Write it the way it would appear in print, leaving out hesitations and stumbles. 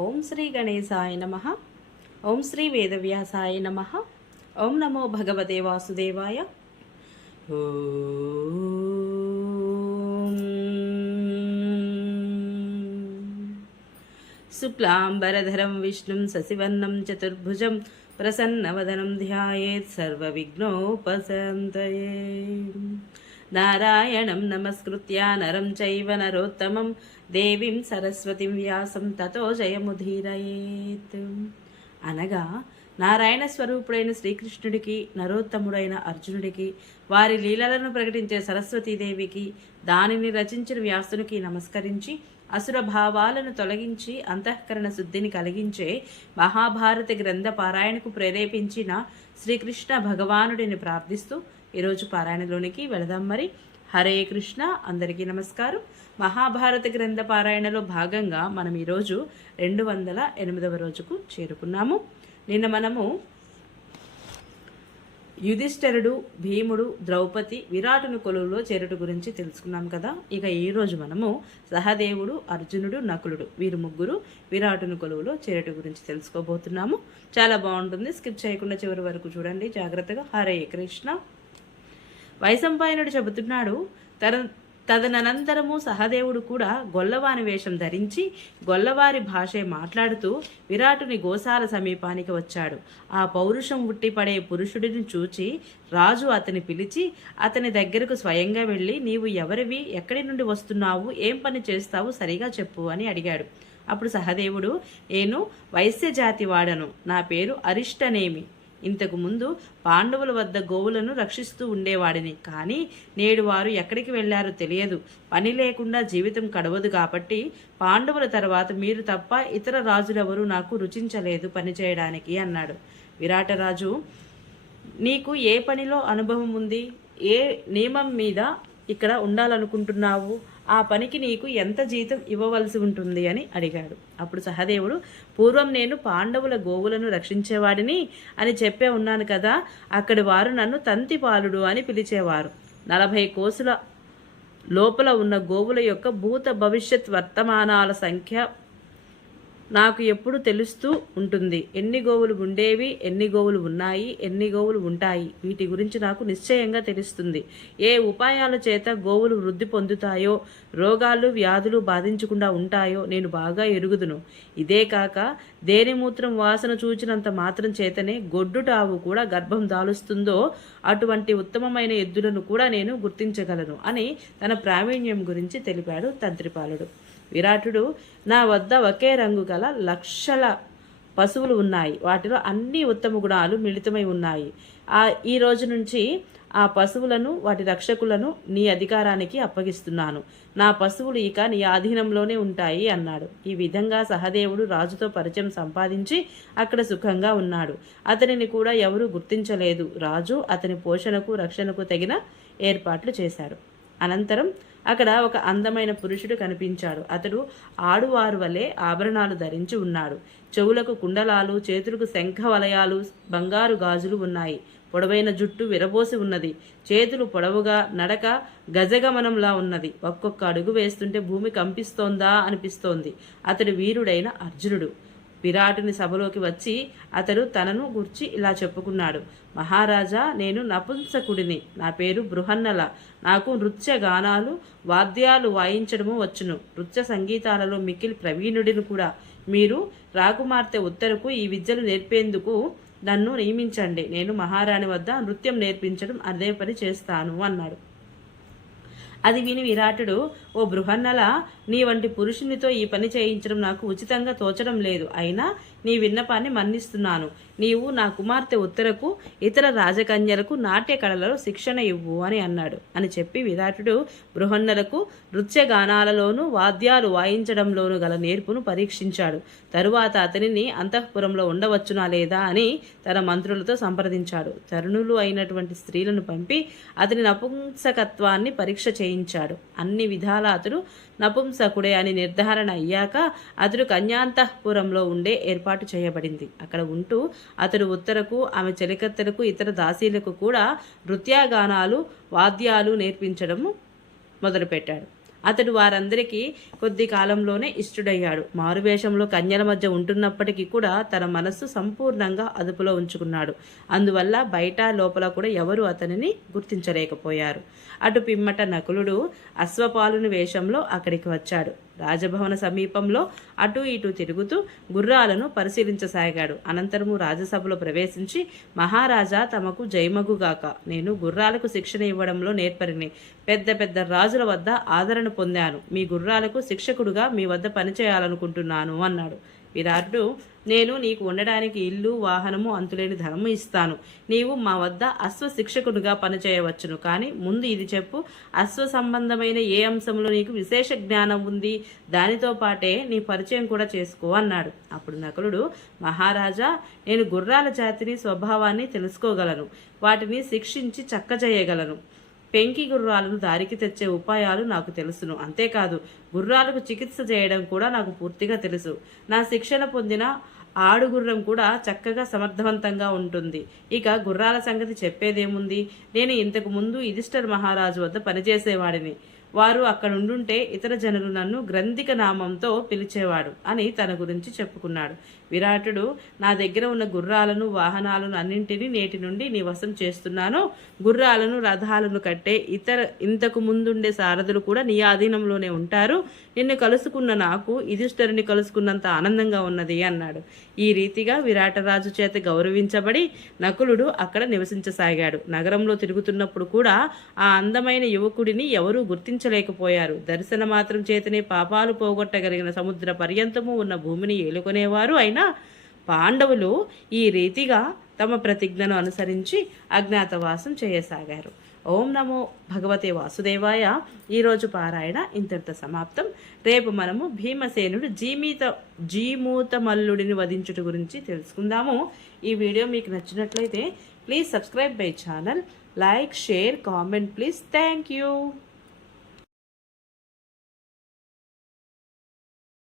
ఓం శ్రీ గణేశాయ నమః. ఓం శ్రీ వేదవ్యాసాయ నమః. ఓం నమో భగవతే వాసుదేవాయ. శుక్లాంబరధరం విష్ణుం శశివర్ణం చతుర్భుజం ప్రసన్నవదనం ధ్యాయేత్ సర్వవిఘ్నోపశాంతయే. నారాయణం నమస్కృత్య నరం చైవ నరోత్తమం దేవీం సరస్వతిం వ్యాసం తతో జయముధీరయేత్. అనగా నారాయణ స్వరూపుడైన శ్రీకృష్ణుడికి, నరోత్తముడైన అర్జునుడికి, వారి లీలలను ప్రకటించే సరస్వతీదేవికి, దానిని రచించిన వ్యాసునికి నమస్కరించి అసుర భావాలను తొలగించి అంతఃకరణ శుద్ధిని కలిగించే మహాభారత గ్రంథ పారాయణకు ప్రేరేపించిన శ్రీకృష్ణ భగవానుడిని ప్రార్థిస్తూ ఈరోజు పారాయణలోనికి వెళదాం. మరి హరే కృష్ణ. అందరికీ నమస్కారం. మహాభారత గ్రంథ పారాయణలో భాగంగా మనం ఈరోజు 208వ రోజుకు చేరుకున్నాము. నిన్న మనము యుధిష్ఠిరుడు, భీముడు, ద్రౌపది, విరాటుని కొలువులో చేరుట గురించి తెలుసుకున్నాం కదా. ఇక ఈరోజు మనము సహదేవుడు, అర్జునుడు, నకులుడు వీరు ముగ్గురు విరాటుని కొలువులో చేరుట గురించి తెలుసుకోబోతున్నాము. చాలా బాగుంటుంది. స్కిప్ చేయకుండా చివరి వరకు చూడండి జాగ్రత్తగా. హరే కృష్ణ. వైశంపాయనుడు చెబుతున్నాడు, తదనంతరము సహదేవుడు కూడా గొల్లవాని వేషం ధరించి గొల్లవారి భాషే మాట్లాడుతూ విరాటుని గోశాల సమీపానికి వచ్చాడు. ఆ పౌరుషం ఉట్టిపడే పురుషుడిని చూచి రాజు అతని పిలిచి అతని దగ్గరకు స్వయంగా వెళ్ళి, నీవు ఎవరివి, ఎక్కడి నుండి వస్తున్నావు, ఏం పని చేస్తావు, సరిగా చెప్పు అని అడిగాడు. అప్పుడు సహదేవుడు, నేను వైశ్య జాతి వాడను, నా పేరు అరిష్టనేమి. ఇంతకు ముందు పాండవుల వద్ద గోవులను రక్షిస్తూ ఉండేవాడిని. కానీ నేడు వారు ఎక్కడికి వెళ్లారో తెలియదు. పని లేకుండా జీవితం గడవదు కాబట్టి పాండవుల తర్వాత మీరు తప్ప ఇతర రాజులెవరూ నాకు రుచించలేదు పనిచేయడానికి అన్నాడు. విరాటరాజు, నీకు ఏ పనిలో అనుభవం ఉంది, ఏ నియమం మీద ఇక్కడ ఉండాలనుకుంటున్నావు, ఆ పనికి నీకు ఎంత జీతం ఇవ్వవలసి ఉంటుంది అని అడిగాడు. అప్పుడు సహదేవుడు, పూర్వం నేను పాండవుల గోవులను రక్షించేవాడిని అని చెప్పే ఉన్నాను కదా, అక్కడి వారు నన్ను తంతిపాలుడు అని పిలిచేవారు. 40 కోసుల లోపల ఉన్న గోవుల యొక్క భూత భవిష్యత్ వర్తమానాల సంఖ్య నాకు ఎప్పుడు తెలుస్తూ ఉంటుంది. ఎన్ని గోవులు ఉండేవి, ఎన్ని గోవులు ఉన్నాయి, ఎన్ని గోవులు ఉంటాయి, వీటి గురించి నాకు నిశ్చయంగా తెలుస్తుంది. ఏ ఉపాయాల చేత గోవులు వృద్ధి పొందుతాయో, రోగాలు వ్యాధులు బాధించకుండా ఉంటాయో నేను బాగా ఎరుగుదును. ఇదే కాక దేని మూత్రం వాసన చూచినంత మాత్రం చేతనే గొడ్డుటావు కూడా గర్భం దాలుస్తుందో అటువంటి ఉత్తమమైన ఎద్దులను కూడా నేను గుర్తించగలను అని తన ప్రావీణ్యం గురించి తెలిపాడు తంత్రిపాలుడు. విరాటుడు, నా వద్ద ఒకే రంగు గల లక్షల పశువులు ఉన్నాయి. వాటిలో అన్ని ఉత్తమ గుణాలు మిళితమై ఉన్నాయి. ఈ రోజు నుంచి ఆ పశువులను, వాటి రక్షకులను నీ అధికారానికి అప్పగిస్తున్నాను. నా పశువులు ఇక నీ ఆధీనంలోనే ఉంటాయి అన్నాడు. ఈ విధంగా సహదేవుడు రాజుతో పరిచయం సంపాదించి అక్కడ సుఖంగా ఉన్నాడు. అతనిని కూడా ఎవరూ గుర్తించలేదు. రాజు అతని పోషణకు, రక్షణకు తగిన ఏర్పాట్లు చేశాడు. అనంతరం అక్కడ ఒక అందమైన పురుషుడు కనిపించాడు. అతడు ఆడువారు వలె ఆభరణాలు ధరించి ఉన్నాడు. చెవులకు కుండలాలు, చేతులకు శంఖ వలయాలు, బంగారు గాజులు ఉన్నాయి. పొడవైన జుట్టు విరబోసి ఉన్నది. చేతులు పొడవుగా, నడక గజగమనంలా ఉన్నది. ఒక్కొక్క అడుగు వేస్తుంటే భూమి కంపిస్తోందా అనిపిస్తోంది. అతడు వీరుడైన అర్జునుడు. విరాటుని సభలోకి వచ్చి అతడు తనను గుర్చి ఇలా చెప్పుకున్నాడు. మహారాజా, నేను నపుంసకుడిని. నా పేరు బృహన్నల. నాకు నృత్య గానాలు, వాద్యాలు వాయించడము వచ్చును. నృత్య సంగీతాలలో మిక్కిలి ప్రవీణుడిని కూడా. మీరు రాకుమార్తె ఉత్తరకు ఈ విద్యలు నేర్పేందుకు నన్ను నియమించండి. నేను మహారాణి వద్ద నృత్యం నేర్పించడం అదే పని చేస్తాను అన్నాడు. అది విని విరాటుడు, ఓ బృహన్నల, నీ వంటి పురుషునితో ఈ పని చేయించడం నాకు ఉచితంగా తోచడం లేదు. అయినా నీ విన్నపాన్ని మన్నిస్తున్నాను. నీవు నా కుమార్తె ఉత్తరకు ఇతర రాజకన్యలకు నాట్య కళలలో శిక్షణ ఇవ్వు అని అన్నాడు. అని చెప్పి విరాటుడు బృహన్నలకు నృత్య గానాలలోనూ వాద్యాలు వాయించడంలోనూ గల నేర్పును పరీక్షించాడు. తరువాత అతనిని అంతఃపురంలో ఉండవచ్చునా లేదా అని తన మంత్రులతో సంప్రదించాడు. తరుణులు అయినటువంటి స్త్రీలను పంపి అతని నపుంసకత్వాన్ని పరీక్ష చేయించాడు. అన్ని విధాల అతడు నపుంసకుడే అని నిర్ధారణ అయ్యాక అతడు కన్యాంతఃపురంలో ఉండే ఏర్పాటు చేయబడింది. అక్కడ ఉంటూ అతడు ఉత్తరకు, ఆమె చెలికత్తెలకు, ఇతర దాసీలకు కూడా నృత్యగానాలు, వాద్యాలు నేర్పించడము మొదలుపెట్టాడు. అతడు వారందరికీ కొద్ది కాలంలోనే ఇష్టుడయ్యాడు. మారువేషంలో కన్యల మధ్య ఉంటున్నప్పటికీ కూడా తన మనస్సు సంపూర్ణంగా అదుపులో ఉంచుకున్నాడు. అందువల్ల బయట లోపల కూడా ఎవరు అతనిని గుర్తించలేకపోయారు. అటు పిమ్మట నకులుడు అశ్వపాలుని వేషంలో అక్కడికి వచ్చాడు. రాజభవన సమీపంలో అటు ఇటు తిరుగుతూ గుర్రాలను పరిశీలించసాగాడు. అనంతరము రాజసభలో ప్రవేశించి, మహారాజా తమకు జయమగుగాక. నేను గుర్రాలకు శిక్షణ ఇవ్వడంలో నేర్పరిని. పెద్ద పెద్ద రాజుల వద్ద ఆదరణ పొందాను. మీ గుర్రాలకు శిక్షకుడుగా మీ వద్ద పనిచేయాలనుకుంటున్నాను అన్నాడు. విరాటుడు, నేను నీకు ఉండడానికి ఇల్లు, వాహనము, అంతులేని ధనము ఇస్తాను. నీవు మా వద్ద అశ్వ శిక్షకునిగా పనిచేయవచ్చును. కానీ ముందు ఇది చెప్పు, అశ్వ సంబంధమైన ఏ అంశంలో నీకు విశేష జ్ఞానం ఉంది? దానితో పాటే నీ పరిచయం కూడా చేసుకో అన్నాడు. అప్పుడు నకులుడు, మహారాజా, నేను గుర్రాల జాతిని, స్వభావాన్ని తెలుసుకోగలను. వాటిని శిక్షించి చక్కజేయగలను. పెంకి గుర్రాలను దారికి తెచ్చే ఉపాయాలు నాకు తెలుసును. అంతేకాదు, గుర్రాలకు చికిత్స చేయడం కూడా నాకు పూర్తిగా తెలుసు. నా శిక్షణ పొందిన ఆడుగుర్రం కూడా చక్కగా సమర్థవంతంగా ఉంటుంది. ఇక గుర్రాల సంగతి చెప్పేదేముంది? నేను ఇంతకు ముందు యుధిష్ఠిర మహారాజు వద్ద పనిచేసేవాడిని. వారు అక్కడుండుంటే ఇతర జనులు నన్ను గ్రంథిక నామంతో పిలిచేవాడు అని తన గురించి చెప్పుకున్నాడు. విరాటుడు, నా దగ్గర ఉన్న గుర్రాలను, వాహనాలను అన్నింటినీ నేటి నుండి నీ వశం చేస్తున్నాను. గుర్రాలను, రథాలను కట్టే ఇంతకు ముందుండే సారథులు కూడా నీ ఆధీనంలోనే ఉంటారు. నిన్ను కలుసుకున్న నాకు యుధిష్ఠిరుని కలుసుకున్నంత ఆనందంగా ఉన్నది అన్నాడు. ఈ రీతిగా విరాటరాజు చేత గౌరవించబడి నకులుడు అక్కడ నివసించసాగాడు. నగరంలో తిరుగుతున్నప్పుడు కూడా ఆ అందమైన యువకుడిని ఎవరూ గుర్తించలేకపోయారు. దర్శన మాత్రం చేతనే పాపాలు పోగొట్టగలిగిన సముద్ర పర్యంతము ఉన్న భూమిని ఏలుకునేవారు అయినా పాండవులు ఈ రీతిగా తమ ప్రతిజ్ఞను అనుసరించి అజ్ఞాతవాసం చేయసాగారు. ఓం నమో భగవతే వాసుదేవాయ. ఈరోజు పారాయణ ఇంతటితో సమాప్తం. రేపు మనము భీమసేనుడు జీమూత మల్లుడిని వధించుట గురించి తెలుసుకుందాము. ఈ వీడియో మీకు నచ్చినట్లయితే please subscribe my channel, like, share, comment please. Thank you.